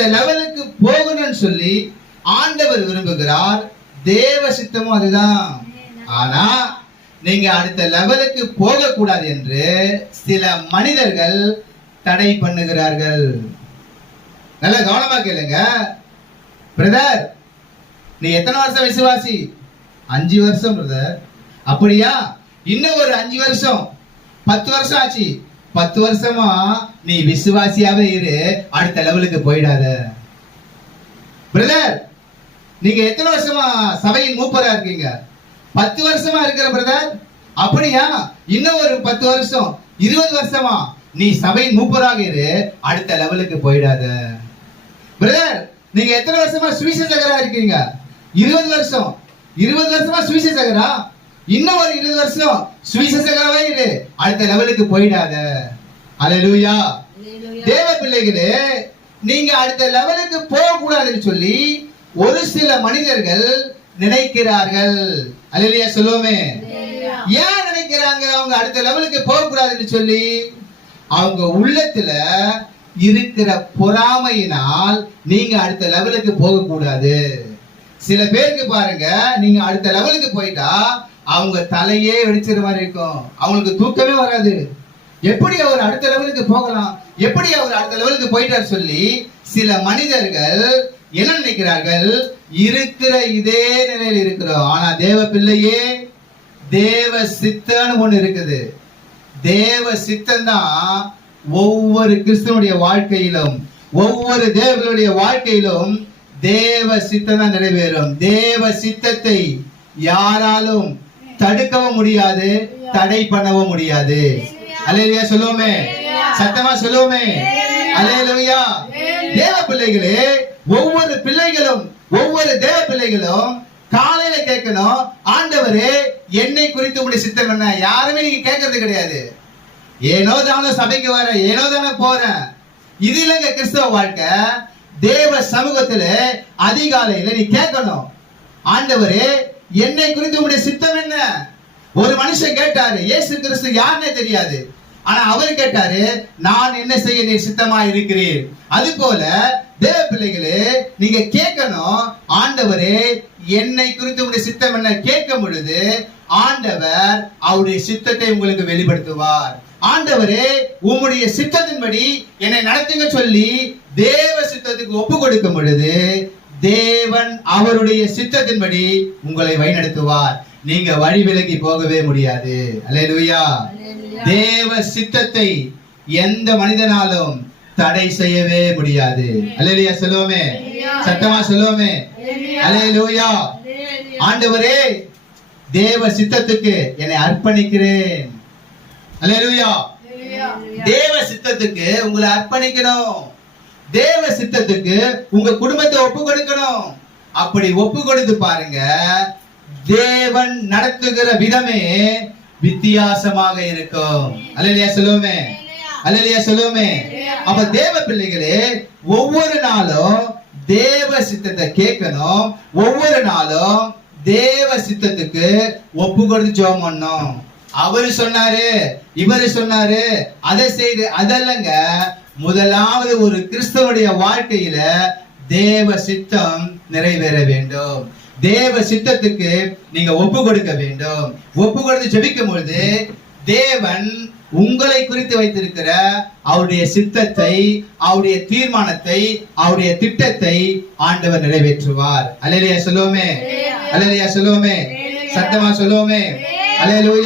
அடுத்த லெவலுக்கு போகணும்னு சொல்லி ஆண்டவர் விரும்புகிறார். தேவ சித்தமும் அதுதான். ஆனா நீங்க அடுத்த லெவலுக்கு போக கூடாது என்று சில மனிதர்கள் தடை பண்ணுகிறார்கள். நல்ல கவனமா கேளுங்க. பிரதர் நீ எத்தனை வருஷம் விசுவாசி? அஞ்சு வருஷம் பிரதர் அப்படியா? இன்னும் ஒரு அஞ்சு வருஷம். பத்து வருஷம் ஆச்சு. பத்து வருஷமா நீ விசுவாசியாவே இரு அடுத்த லெவலுக்கு போயிடாத. பிரதர் நீங்க எத்தனை வருஷமா சபையின் மூப்பரா இருக்கீங்க? பத்து வருஷமா இருக்கிற பிரதர் அப்படியா? இன்னும் ஒரு பத்து வருஷம் இருபது வருஷமா நீ சபையின் மூப்பராக இரு அடுத்த லெவலுக்கு போயிடாத. பிரதர் நீங்க எத்தனை வருஷமா சுவிசேஷகரா இருக்கீங்க? இருபது வருஷம். இருபது வருஷமா சுவிசேஷகரா? இன்னும் ஒரு இருபது வருஷம் சுவிசேஷகராவே இரு. அடுத்த லெவலுக்கு போயிடாத. அல்லேலூயா தேவ பிள்ளைகளே நீங்க அடுத்த லெவலுக்கு போக கூடாதுன்னு சொல்லி ஒரு சில மனிதர்கள் நினைக்கிறார்கள். அல்லேலூயா சொல்லுவோமே. ஏன் நினைக்கிறாங்க? அவங்க அடுத்த லெவலுக்கு போக கூடாதுன்னு சொல்லி அவங்க உள்ளத்துல இருக்கிற பொறாமையினால் நீங்க அடுத்த லெவலுக்கு போக கூடாது சில பேருக்கு பாருங்க நீங்க அடுத்த லெவலுக்கு போயிட்டா அவங்க தலையே வெடிச்சிற மாதிரி இருக்கும். அவங்களுக்கு தூக்கமே வராது. எப்படி அவர் அடுத்த லெவலுக்கு போகலாம்? எப்படி அவர் அடுத்த லெவலுக்கு போயிட்டார் சொல்லி சில மனிதர்கள் என்ன நினைக்கிறார்கள்? இருக்கிற இதே நிலையில் இருக்கிறோம். ஆனா தேவ பிள்ளையே தேவ சித்தன்னு ஒண்ணு இருக்குது. தேவ சித்தம் தான் ஒவ்வொரு கிறிஸ்தனுடைய வாழ்க்கையிலும் ஒவ்வொரு தேவர்களுடைய வாழ்க்கையிலும் தேவ சித்தம் தான் நிறைவேறும். தேவ சித்தத்தை யாராலும் தடுக்கவும் முடியாது தடை பண்ணவும் முடியாது. அல்லேலூயா சொல்லுவோமே. சத்தமா சொல்லுவோமே. அல்லேலூயா. தேவ பிள்ளைகளே ஒவ்வொரு பிள்ளைகளும் ஒவ்வொரு தேவ பிள்ளைகளும் காலையில கேட்கணும் ஆண்டவரே என்னை குறித்து உங்களுடைய சித்தம் என்ன? யாருமே நீங்க கேட்கறது கிடையாது. ஏனோ தானோ சபைக்கு வர ஏனோ தானே போறேன் இது இல்லைங்க கிறிஸ்தவ வாழ்க்கை. தேவ சமூகத்துல அதிகாலையில நீ கேட்கணும் ஆண்டவரே என்னை குறித்து உங்களுடைய சித்தம் என்ன? ஒரு மனுஷன் கேட்டாரு ஏசு கிறிஸ்து யாருன்னே தெரியாது. ஆனா அவர் கேட்டாரு நான் என்ன செய்ய நீ சித்தமா இருக்கிறேன் அது போல தேவ பிள்ளைகளே நீங்க கேட்கணும் ஆண்டவரே என்னை குறித்து உங்களுடைய சித்தம் என்ன? கேட்கும் பொழுது ஆண்டவர் அவருடைய சித்தத்தை உங்களுக்கு வெளிப்படுத்துவார். ஆண்டவரே உம்முடைய சித்தத்தின்படி என்னை நடத்துங்க சொல்லி தேவ சித்தத்துக்கு ஒப்பு கொடுக்கும் பொழுது தேவன் அவருடைய சித்தத்தின்படி உங்களை வழிநடத்துவார். நீங்க வழி விலகி போகவே முடியாது. அல்லேலூயா. தேவ சித்தத்தை எந்த மனிதனாலும் தடை செய்யவே முடியாது. அல்லேலூயா சொல்லுவோமே. சத்தமா சொல்லுவோமே. அல்லேலூயா. ஆண்டவரே தேவ சித்தத்துக்கு என்னை அர்ப்பணிக்கிறேன். அல்லேலூயா. தேவ சித்தத்துக்கு உங்களை அர்ப்பணிக்கணும். தேவ சித்தத்துக்கு உங்க குடும்பத்தை ஒப்பு கொடுக்கணும். அப்படி ஒப்பு கொடுத்து பாருங்க. தேவன் நடத்துகிற விதமே வித்தியாசமாக இருக்கும். அல்லையா சொல்லுவோமே. அல்லையா சொல்லுவோமே. அப்ப தேவ பிள்ளைகளே ஒவ்வொரு நாளும் தேவ சித்தத்தை கேட்கணும். ஒவ்வொரு நாளும் தேவ சித்தத்துக்கு ஒப்பு கொடுத்து ஜோம் பண்ணணும். அவரு சொன்னாரு இவரு சொன்னாரு அதை செய்து அதல்லங்க முதலாவது ஒரு கிறிஸ்தவனுடைய வாழ்க்கையில தேவ சித்தம் நிறைவேற வேண்டும். தேவ சித்தத்துக்கு நீங்க ஒப்பு கொடுக்க வேண்டும். ஒப்பு கொடுத்து ஜெபிக்கும் பொழுது தேவன் உங்களை குறித்து வைத்திருக்கிற அவருடைய சித்தத்தை அவருடைய தீர்மானத்தை அவருடைய திட்டத்தை ஆண்டவர் நிறைவேற்றுவார். அல்லையா சொல்லுவோமே. அல்லையா சொல்லுவோமே. சத்தமா சொல்லுவோமே. அல்லேலூயா.